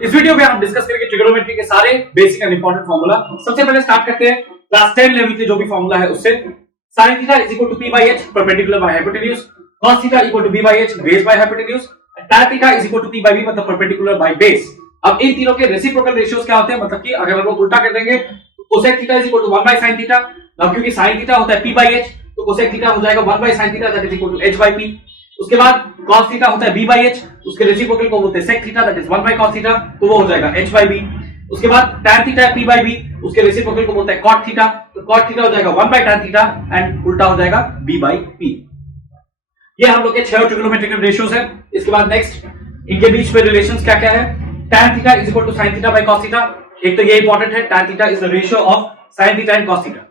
इस वीडियो में हम डिस्कस करेंगे ट्रिग्नोमेट्री के सारे बेसिक एंड इंपॉर्टेंट फॉर्मूला। सबसे पहले स्टार्ट करते हैं क्लास 10 लेवल के जो भी फॉर्मूला है उससे। sin theta is equal to p by h perpendicular by hypotenuse, cos theta equal to b by h base by hypotenuse, tan theta is equal to p by v मतलब perpendicular by base. अब इन तीनों के reciprocal ratios क्या होते हैं, मतलब कि अगर हम लोग उल्टा कर देंगे तो cosec theta is equal to 1 by sin theta. अब क्योंकि sin थीटा होता है p by h तो cosec थीटा हो जाएगा 1 by sin theta that is equal to h by p। उसके बाद cos थीटा होता है b by h, उसके रेसिप्रोकल को बोलते हैं sec theta that is 1 by cos theta तो वो हो जाएगा h by b। उसके बाद tan थीटा है p by v, उसके रेसिप्रोकल को बोलते हैं cot थीटा तो cot थीटा हो जाएगा 1 by tan थीटा एंड उल्टा हो जाएगा b by p। ये हम लोग के 6 ट्रिग्नोमेट्रिकल रेशियोज है। इसके बाद नेक्स्ट इनके बीच में रिलेशंस क्या क्या है। tan theta is equal to sin theta by cos theta, एक तो ये इंपॉर्टेंट है, tan theta is the ratio of sin theta and cos theta.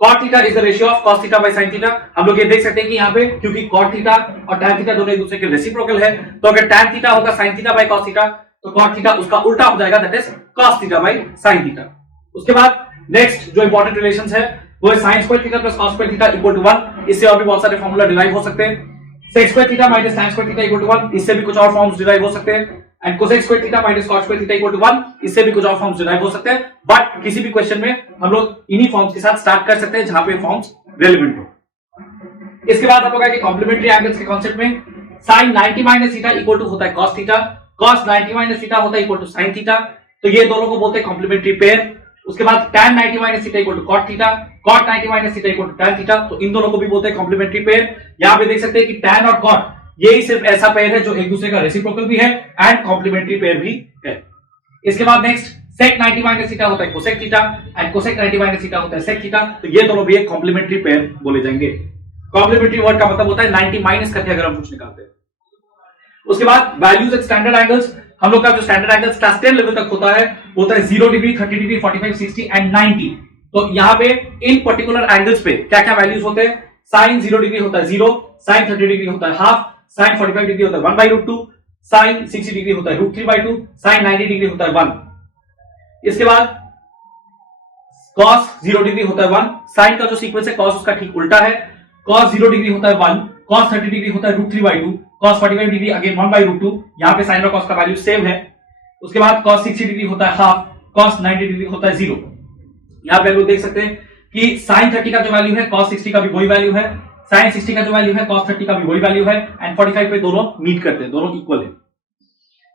cot theta is the ratio of cos theta by sin theta. हम लोग ये देख सकते हैं कि यहाँ पे क्योंकि cot थीटा और tan थीटा दोनों एक दूसरे के रेसिप्रोकल है तो अगर tan थीटा होगा sin theta by cos theta तो cot थीटा उसका उल्टा हो जाएगा that is cos theta by sin theta. उसके बाद नेक्स्ट जो इंपॉर्टेंट रिलेशंस है वो है sin square theta plus cos square theta equal to 1। इससे और भी बहुत सारे फार्मूला डिराइव हो सकते हैं। sec square theta minus tan square theta equal to 1, इससे भी कुछ और फॉर्म्स डिराइव हो सकते हैं। And cosec square theta minus cot square theta equal to 1, इससे भी कुछ और फॉर्म्स डिराइव हो सकते हैं। बट किसी भी क्वेश्चन में हम लोग इन्हीं फॉर्म्स के साथ स्टार्ट कर सकते हैं जहां पे फॉर्म्स रेलेवेंट हो। इसके बाद हम लोग आगे कॉम्प्लीमेंट्री एंगल्स के कांसेप्ट में sin 90 minus theta equal to होता है cos theta, cos 90 minus theta होता है इक्वल टू sin थीटा तो ये दोनों को बोलते हैं कॉम्प्लीमेंट्री पेयर। उसके बाद tan 90 minus theta equal to cot theta, cot 90 minus theta equal to tan theta तो इन दोनों को भी बोलते हैं कॉम्प्लीमेंट्री पेयर। यहां पे देख सकते हैं कि tan और cot यही सिर्फ ऐसा पेयर है जो एक दूसरे का रेसिप्रोकल भी है एंड कॉम्प्लीमेंट्री पेयर भी है। इसके बाद नेक्स्ट sec 90 माइनस थीटा होता है cosec theta and cosec 90 minus theta होता है sec थीटा तो ये दोनों भी एक कॉम्प्लीमेंट्री पेयर बोले जाएंगे। कॉम्प्लीमेंट्री वर्ड का मतलब होता है 90 माइनस करके अगर हम कुछ निकालते हैं। उसके बाद वैल्यूज एट स्टैंडर्ड एंगल्स, हम लोग का जो स्टैंडर्ड एंगल्स क्लास 10 लेवल तक होता है 0 डिग्री, 30 डिग्री, 45, 60 एंड 90। तो यहाँ पे इन पर्टिकुलर एंगल्स पे क्या क्या वैल्यूज होते हैं। sin 0 डिग्री होता है 0, sin 30 डिग्री होता है हाफ, sin 45 डिग्री होता है 1 by रूट 2, sin 60 डिग्री होता है रूट 3 by 2, sin 90 डिग्री होता है 1। इसके बाद cos 0 डिग्री होता है 1, sin का जो सीक्वेंस है cos उसका ठीक उल्टा है, cos 0 डिग्री होता है 1, cos 30 डिग्री होता है root 3 by 2, cos 45 degree again 1 by root 2, यहाँ पे sin और cos का वैल्यू सेम है। उसके बाद cos 60 डिग्री होता है हाफ, cos 90 डिग्री होता है 0। यहाँ पे लोग देख सकते हैं कि sin 30 का जो वैल्यू है cos 60 का भी वही वैल्यू है, sin 60 का जो वैल्यू है cos 30 का भी वही वैल्यू है एंड 45 पे दोनों मीट करते हैं, दोनों इक्वल है।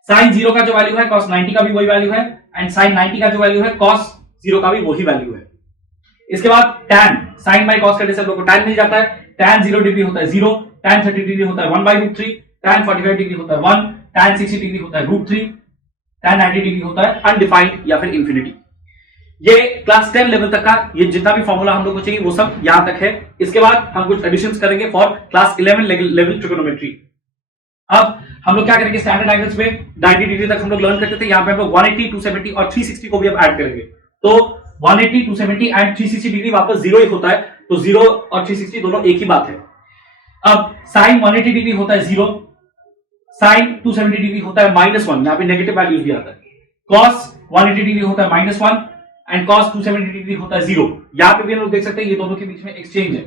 sin 0 का जो वैल्यू है cos 90 का भी वही वैल्यू है एंड sin 90 का जो वैल्यू है cos 0 का भी वही वैल्यू है। इसके बाद tan sin बाय cos करने से हम लोग को tan मिल जाता है। tan 0 डिग्री होता है 0, tan 30 डिग्री होता है 1 by रूट 3, tan 45 डिग्री होता है 1, tan 60 डिग्री होता है रूट 3, tan 90 डिग्री होता है अनडिफाइंड या फिर इंफिनिटी। ये क्लास 10 लेवल तक का ये जितना भी फॉर्मूला हम लोग को चाहिए वो सब यहां तक है। इसके बाद हम कुछ एडिशंस करेंगे फॉर क्लास 11 लेवल ट्रिग्नोमेट्री। अब हम लोग क्या करेंगे, स्टैंडर्ड एंगल्स में 90 डिग्री तक हम लोग लर्न करते थे, यहाँ पे हम लोग 180, 270 और 360 को भी अब ऐड करेंगे। तो 180, 270 एंड 360 डिग्री वापस 0 ही होता है तो 0 और 360 दोनों एक ही बात है। अब sin 180 डिग्री होता है 0, sin 270 डिग्री होता है -1, यहाँ पे नेगेटिव वैल्यूज भी आता है, cos 180 डिग्री होता है -1 एंड cos 270 डिग्री होता है 0। यहां पे भी हम लोग देख सकते हैं ये दोनों के बीच में एक्सचेंज है।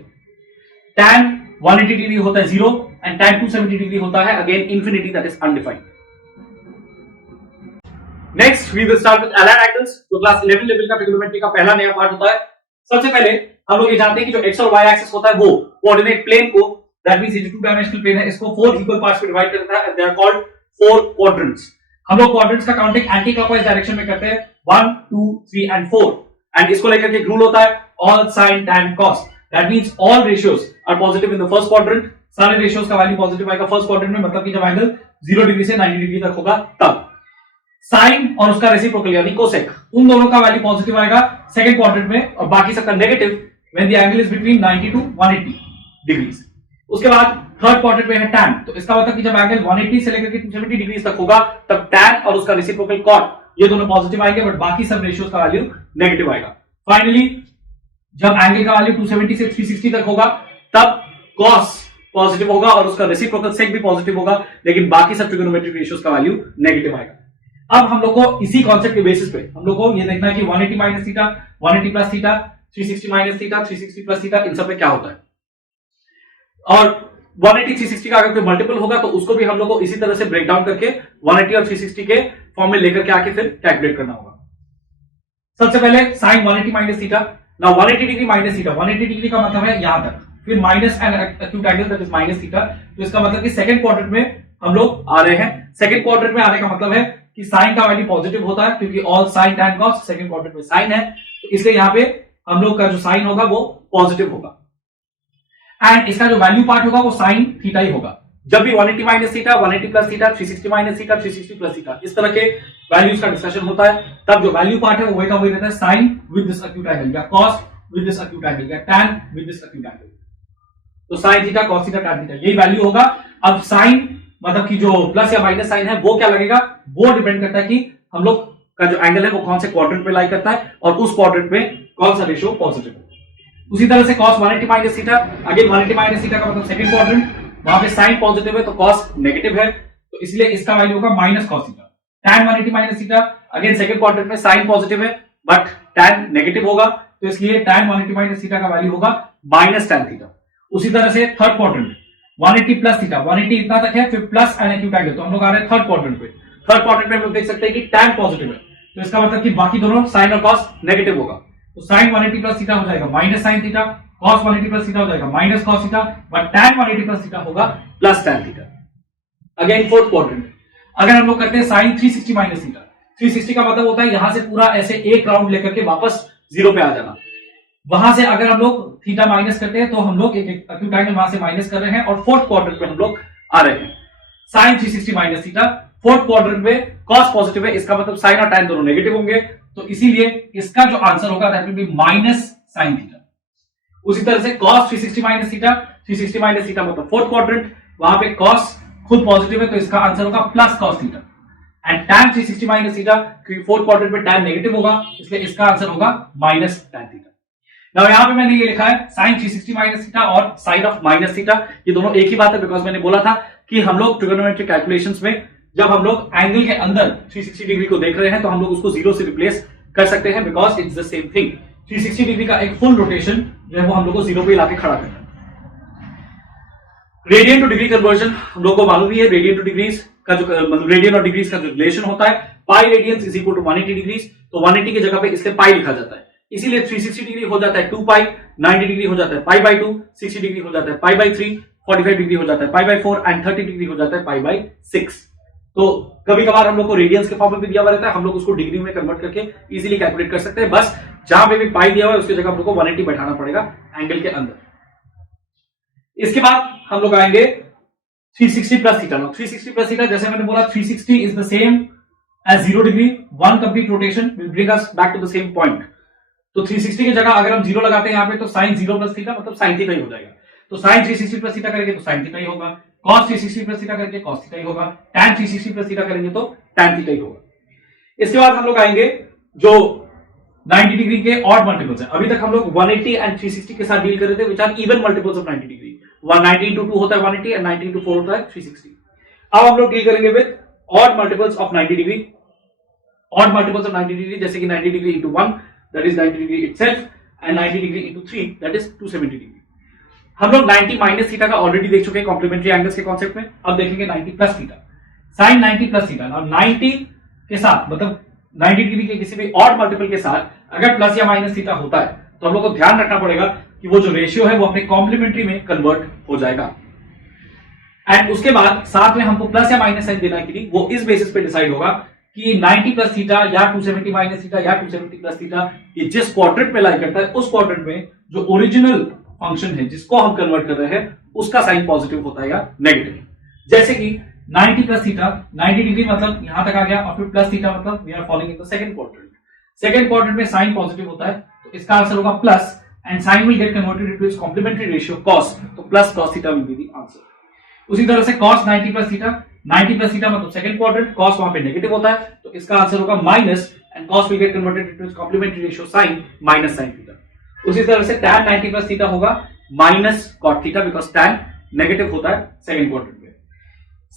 tan 180 डिग्री होता है 0 एंड tan 270 डिग्री होता है again infinity that is undefined. Next we will start with allied angles जो क्लास 11 लेवल का ट्रिग्नोमेट्री का पहला नया पार्ट होता है। सबसे पहले हम लोग ये जानते हैं कि जो x और y एक्सिस होता है वो कोऑर्डिनेट प्लेन को दैट मींस ये टू डायमेंशनल प्लेन है इसको 4 इक्वल पार्ट्स में डिवाइड करता है and they are called 4 quadrants. हम लोग क्वाड्रेंट्स का काउंटिंग एंटी क्लॉकवाइज डायरेक्शन में करते हैं 1, 2, 3 एंड 4 एंड इसको लेकर के एक रूल होता है all sin tan cos that means all ratios are positive in the first quadrant. सारे रेशियोज का वैल्यू पॉजिटिव आएगा फर्स्ट क्वाड्रेंट में, मतलब कि जब एंगल 0 डिग्री से 90 डिग्री तक होगा तब। sin और उसका रेसिप्रोकल यानी cosec उन दोनों का वैल्यू पॉजिटिव आएगा सेकंड क्वाड्रेंट में और बाकी सबका negative when the angle is between 90 to 180 degrees. उसके बाद थर्ड क्वाड्रेंट में है tan तो इसका मतलब कि जब एंगल 180 से लेकर के 270 डिग्री तक होगा तब tan और उसका रेसिप्रोकल cot ये दोनों पॉजिटिव आएंगे बट बाकी सब रेशियोज का वैल्यू नेगेटिव आएगा। फाइनली जब एंगल का वैल्यू 270 से 360 तक होगा तब cos पॉजिटिव होगा और उसका रेसिप्रोकल sec भी पॉजिटिव होगा लेकिन बाकी सब ट्रिग्नोमेट्रिक रेशियोज का वैल्यू नेगेटिव आएगा। अब हम लोग को इसी कॉन्सेप्ट के बेसिस पे हम लोग को ये देखना है कि 180 minus theta, 180 plus theta, 360 minus theta, 360 plus theta इन सब में क्या होता है। और 180 360 का अगर कोई मल्टीपल होगा तो उसको भी हम लोग को इसी तरह से ब्रेक डाउन करके 180 और 360 के फॉर्म में लेकर के आके फिर कैलकुलेट करना होगा। सबसे पहले sine 180 minus theta. Now 180 degree minus theta, 180 degree का मतलब है यहां तक, फिर minus an acute angle that is minus theta. तो इसका मतलब कि सेकंड क्वाड्रेंट में हम लोग आ रहे हैं। सेकंड क्वाड्रेंट में आने का मतलब है कि साइन का वैल्यू पॉजिटिव होता है, क्योंकि all sign tan cos second quadrant में साइन है, तो इसलिए यहां पे हम लोग का जो साइन होगा वो पॉजिटिव होगा, एंड इसका जो वैल्यू पार्ट होगा वो साइन थीटा ही होगा। जब भी 180 minus theta, 180 plus theta, 360 minus theta, 360 plus theta, इस तरह के वैल्यूज का डिस्कशन होता है, तब जो वैल्यू पार्ट है वो वही का वही रहता है, sine with this acute angle या cos with this acute angle या tan with this acute angle. तो sine theta, cos theta, tan theta, यही वैल्यू होगा। अब साइन मतलब कि जो प्लस या माइनस साइन है वो क्या लगेगा, वो डिपेंड करता है कि हम लोग का जो एंगल है वो कौन से क्वाड्रेंट पे लाई करता है और उस क्वाड्रेंट में कौन सा रेशियो पॉजिटिव है। उसी तरह से cos 180 minus theta, again 180 minus theta का मतलब सेकंड क्वाड्रेंट, वहां पे साइन पॉजिटिव है तो cos नेगेटिव है, तो इसलिए इसका वैल्यू होगा minus cos theta. tan 180 minus theta, again second quadrant में साइन पॉजिटिव है बट tan नेगेटिव होगा, तो इसलिए tan 180 माइनस थीटा का वैल्यू होगा माइनस tan थीटा। उसी तरह से थर्ड क्वाड्रेंट 180 प्लस थीटा, 180 इतना तक है, फिर प्लस एन एक्यूट एंगल, तो हम लोग आ रहे हैं थर्ड क्वाड्रेंट पे। थर्ड क्वाड्रेंट में हम लोग देख सकते हैं कि tan पॉजिटिव है, तो इसका मतलब कि बाकी दोनों साइन और cos नेगेटिव होगा, तो साइन 180 प्लस थीटा हो जाएगा minus sine theta, cos 180 plus theta हो जाएगा minus cos theta, but tan 180 plus theta होगा plus tan theta. Again fourth quadrant, अगर हम लोग करते हैं साइन 360 माइनस थीटा, 360 का मतलब होता है यहां से पूरा ऐसे एक राउंड लेकर के वापस जीरो पे आ जाना। वहां से अगर हम लोग थीटा माइनस करते हैं तो हम लोग एक एक्यूट एंगल वहां से माइनस कर रहे हैं और फोर्थ क्वाड्रेंट पे हम लोग आ रहे हैं। Sine 360 minus theta, fourth quadrant में cos पॉजिटिव है, इसका मतलब साइन और tan दोनों नेगेटिव होंगे, तो इसीलिए इसका जो आंसर होगा that will be minus sine theta. उसी तरह से cos 360 minus theta, 360 minus theta मतलब फोर्थ क्वाड्रेंट, वहां पे cos खुद पॉजिटिव है तो इसका आंसर होगा plus cos theta, and tan 360 minus theta क्योंकि फोर्थ क्वाड्रेंट में tan नेगेटिव होगा इसलिए इसका आंसर होगा माइनस tan थीटा। नाउ यहां पे मैंने ये लिखा है sin 360 माइनस थीटा और sin ऑफ माइनस थीटा, ये दोनों एक ही बात है, बिकॉज मैंने बोला था कि हम लोग ट्रिगोनोमेट्रिक कैलकुलेशंस में जब हम लोग एंगल के अंदर 360 डिग्री को देख रहे हैं तो हम लोग उसको जीरो से रिप्लेस कर सकते हैं, because it's the same thing. 360 degree का एक फुल रोटेशन जो है वो हम लोग को जीरो पे लाके खड़ा करना है। रेडियन टू डिग्री कन्वर्जन हम लोग को मालूम ही है, रेडियन टू डिग्रीज का जो मतलब रेडियन और डिग्रीज का जो रिलेशन होता है, pi radians is equal to 180 degrees, तो 180 की जगह पे इसलिए पाई लिखा जाता है, इसीलिए 360 डिग्री हो जाता है 2 पाई, 90 डिग्री हो जाता है पाई बाई 2, 60 डिग्री हो जाता है पाई बाई 3, 45 डिग्री हो जाता है पाई बाई 4 एंड 30 डिग्री हो जाता है पाई बाई 6। तो कभी कभार हम लोग को रेडियंस के फॉर्म में भी दिया हुआ रहता है, हम लोग उसको डिग्री में कन्वर्ट करके इजीली कैलकुलेट कर सकते हैं, बस जहां पे भी पाई दिया हुआ है उसकी जगह हम लोग को 180 बैठाना पड़ेगा एंगल के अंदर। इसके बाद हम लोग आएंगे 360 प्लस थीटा। 360 प्लस थीटा जैसे मैंने बोला 360 is the same as 0 degree, one complete rotation will bring us back to the same point. तो 360 की जगह अगर हम जीरो लगाते हैं यहाँ पे तो साइन 0 प्लस थीटा मतलब साइन थीटा ही हो जाएगा, तो साइन 360 प्लस थीटा करेंगे तो साइन थीटा ही होगा, cos 360 प्लस थीटा करेंगे cos थीटा ही होगा, tan 360 प्लस थीटा करेंगे तो tan थीटा ही होगा। इसके बाद हम लोग आएंगे जो 90 डिग्री के ऑड मल्टीपल्स है। अभी तक हम लोग 180 एंड 360 के साथ डील कर रहे थे, which are even multiples of 90 degree. 190 into 2 होता है 180 एंड 90 into 4 होता है 360। अब हम लोग डील करेंगे with odd multiples of 90 degree. Odd multiples of 90 degree जैसे कि 90 degree into 1 that is 90 degree itself and 90 degree into 3 that is 270 degree. हम लोग 90 माइनस थीटा का ऑलरेडी देख चुके हैं कॉम्प्लीमेंट्री एंगल्स के कॉन्सेप्ट में, अब देखेंगे 90 plus theta. Sine 90 plus theta, और 90 के साथ मतलब 90 डिग्री के किसी भी ऑड मल्टीपल के साथ अगर प्लस या माइनस थीटा होता है तो हम लोग को ध्यान रखना पड़ेगा कि वो जो रेशियो है वो अपने कॉम्प्लीमेंट्री में कन्वर्ट हो जाएगा, एंड उसके बाद साथ में हमको प्लस या माइनस साइन देना है कि नहीं वो इस बेसिस पे डिसाइड होगा कि 90 प्लस थीटा या 270 माइनस थीटा या 270 प्लस थीटा ये जिस क्वाड्रेंट में लाई करता है उस क्वाड्रेंट में जो ओरिजिनल फंक्शन है जिसको हम कन्वर्ट कर रहे हैं उसका साइन पॉजिटिव होता है या नेगेटिव। जैसे कि 90 प्लस थीटा 90 डिग्री मतलब यहां तक आ गया, और फिर प्लस थीटा मतलब we are following in the second quadrant. Second quadrant में साइन पॉजिटिव होता है तो इसका आंसर होगा plus, and sine will get converted into its complementary ratio cos, तो plus cos theta will be the answer. उसी तरह से cos 90 plus theta, 90 plus theta मतलब सेकंड क्वाड्रेंट, cos वहां पे नेगेटिव होता है तो इसका आंसर होगा minus, and cos will get converted into its complementary ratio sin minus sin theta. उसी तरह से tan 90 प्लस थीटा होगा minus cot theta because tan negative होता है सेकंड क्वाड्रेंट में।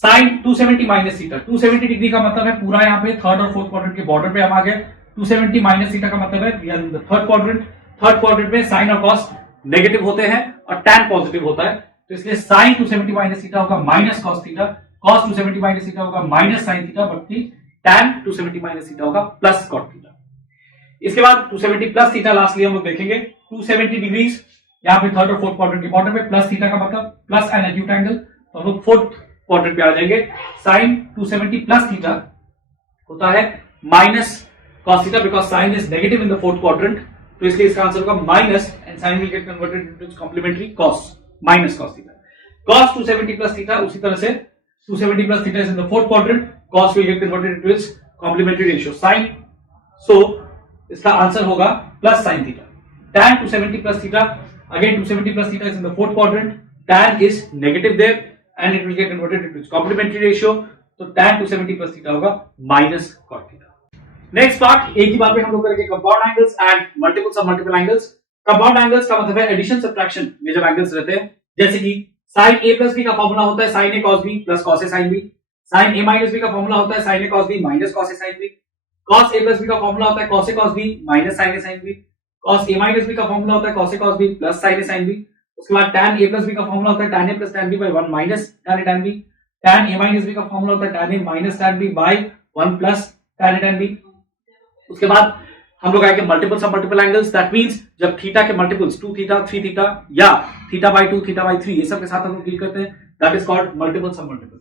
sin 270 माइनस थीटा, 270 डिग्री का मतलब है पूरा यहाँ पे थर्ड और फोर्थ क्वाड्रेंट के बॉर्डर पे हम आ गए। 270 माइनस थीटा का मतलब है we are in the third quadrant. Third quadrant में sin और cos नेगेटिव होते हैं और tan पॉजिटिव होता है, तो इसलिए sin 270 माइनस थीटा होगा minus cos theta, cos 270 minus theta होगा माइनस sin थीटा, बल्कि tan 270 माइनस थीटा होगा प्लस कॉट थीटा। इसके बाद 270 प्लस थीटा लास्टली हम लोग देखेंगे 270 डिग्रीज, यहाँ पे थर्ड और फोर्थ क्वाड्रेंट के बॉटम में प्लस थीटा का मतलब प्लस एन एक्यूट एंगल, तो हम लोग फोर्थ क्वाड्रेंट पे आ जाएंगे। साइन 270 प्लस थीटा होता है minus cos theta because sine is negative in the fourth quadrant, तो इसलिए इसका आंसर होगा minus and sine will get converted into complementary cos minus cos theta. cos 270 plus theta उसी तरह से 270 plus theta is in the fourth quadrant, cos will get converted into its complementary ratio sin, so इसका answer होगा plus sin theta. tan 270 plus theta, again 270 plus theta is in the fourth quadrant, tan is negative there and it will get converted into its complementary ratio, तो tan 270 plus theta होगा minus cot theta. Next part, एक ही बार में हम लोग करेंगे compound angles and multiple सब multiple angles. Compound angles का मतलब है एडिशन सब्ट्रैक्शन में जब एंगल्स रहते हैं, जैसे कि sin a प्लस b का फॉर्मूला होता है sin a cos b plus cos a sin b, sin a minus b का फॉर्मूला होता है sin a cos b minus cos a sin b, cos a plus b का formula होता है cos a cos b minus sin a sin b, cos a minus b का formula होता है cos a cos b plus sin a sin b। उसके बाद tan a plus b का formula होता है tan a plus tan b by 1 minus tan a tan b, tan a minus b का formula होता है tan a minus tan b by 1 plus tan a tan b। उसके बाद हम लोग आएंगे मल्टीपल सब मल्टीपल एंगल्स, दैट मींस जब थीटा के मल्टीपल्स 2 थीटा 3 थीटा या थीटा बाय 2 थीटा बाय 3 ये सब के साथ हम लोग डील करते हैं, दैट इज कॉल्ड मल्टीपल सब मल्टीपल।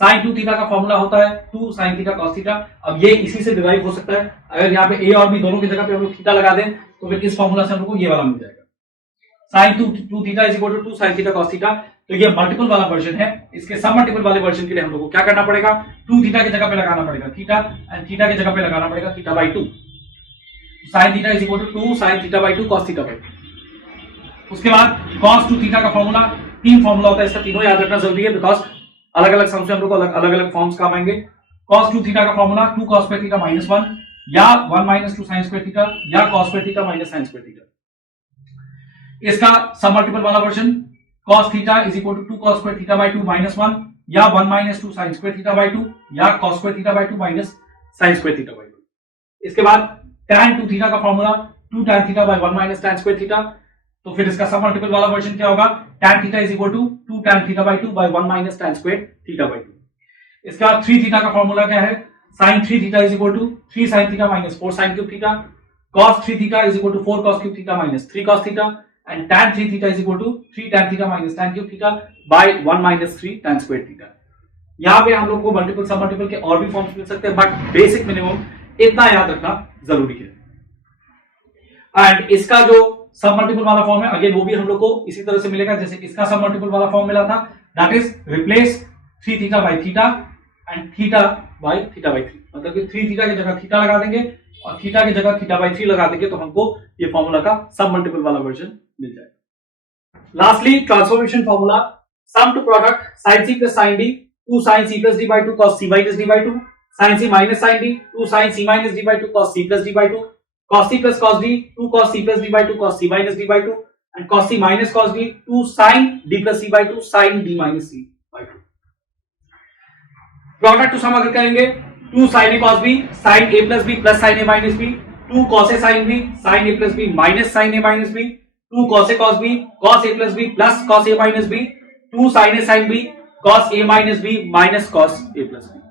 sin 2 थीटा का फॉर्मूला होता है 2 sin थीटा cos थीटा। अब ये इसी से डिराइव हो सकता है, अगर यहाँ पे a और b दोनों की जगह पे हम लोग थीटा लगा दें तो फिर इस फॉर्मूला से हम लोग को ये वाला मिल जाएगा sin 2 theta is equal to 2 sin theta cos theta. तो ये मल्टीपल वाला वर्जन है, इसके सब मल्टीपल वाले वर्जन के लिए हम लोग को क्या करना पड़ेगा, 2 थीटा की जगह पे लगाना पड़ेगा थीटा एंड थीटा की जगह पे लगाना पड़ेगा theta by 2, sin theta is equal to 2 sin theta by 2 cos theta by 2। उसके बाद cos 2 थीटा का फॉर्मूला, तीन फॉर्मूला होता है इसका, तीनों याद रखना जरूरी है बिकॉज अलग अलग सम्स में हम लोग को अलग अलग फॉर्म्स काम आएंगे। cos 2 थीटा का formula 2 cos square theta minus 1 या 1 माइनस 2 sin स्क्वायर थीटा या cos square theta minus sin square theta. इसका सब मल्टीपल वाला version cos theta is equal to 2 cos square theta by 2 minus 1 या 1 minus 2 sin square theta by 2 या cos square theta by 2 minus sin square theta by 2। इसके बाद tan 2 theta का formula 2 tan theta by 1 minus tan square theta, तो फिर इसका सब multiple वाला वर्जन क्या होगा, tan theta is equal to 2 tan theta by 2 by 1 minus tan square theta by 2। इसके बाद 3 थीटा का फॉर्मूला क्या है, sin 3 theta is equal to 3 sin theta minus 4 sin cube theta, cos 3 theta is equal to 4 cos cube theta minus 3 cos theta and tan 3 theta is equal to 3 tan theta minus tan cube theta by 1 minus 3 tan square theta. यहाँ पे हम लोग को multiple सब multiple के और भी forms मिल सकते हैं, बट बेसिक मिनिमम इतना याद रखना जरूरी है। एंड इसका जो सब मल्टीपल वाला फॉर्म है अगेन वो भी हम लोग को इसी तरह से मिलेगा जैसे इसका सब मल्टीपल वाला फॉर्म मिला था, that is replace 3 theta by theta and theta by 3, मतलब कि 3 थीटा की जगह थीटा लगा देंगे और थीटा की जगह थीटा बाय 3 लगा देंगे तो हमको ये फॉर्मूला का सब मल्टीपल वाला वर्जन मिल जाएगा। Lastly transformation formula, sum to product sin c plus sin d 2 sin c plus d by 2 cos c minus d by 2 sin c minus sin d 2 sin c minus d by 2 cos c plus d by 2 cos c plus cos d 2 cos c plus d by 2 cos c minus d by 2 and cos c minus cos d 2 sin d plus c by 2 sin d minus c by 2। Product to sum अगर करेंगे 2 sin a cos b sin a plus b plus sin a minus b 2 cos a sin b sin a plus b minus sin a minus b 2 cos a cos b cos a plus b plus cos a minus b 2 sin a sin b cos a minus b minus cos a plus b।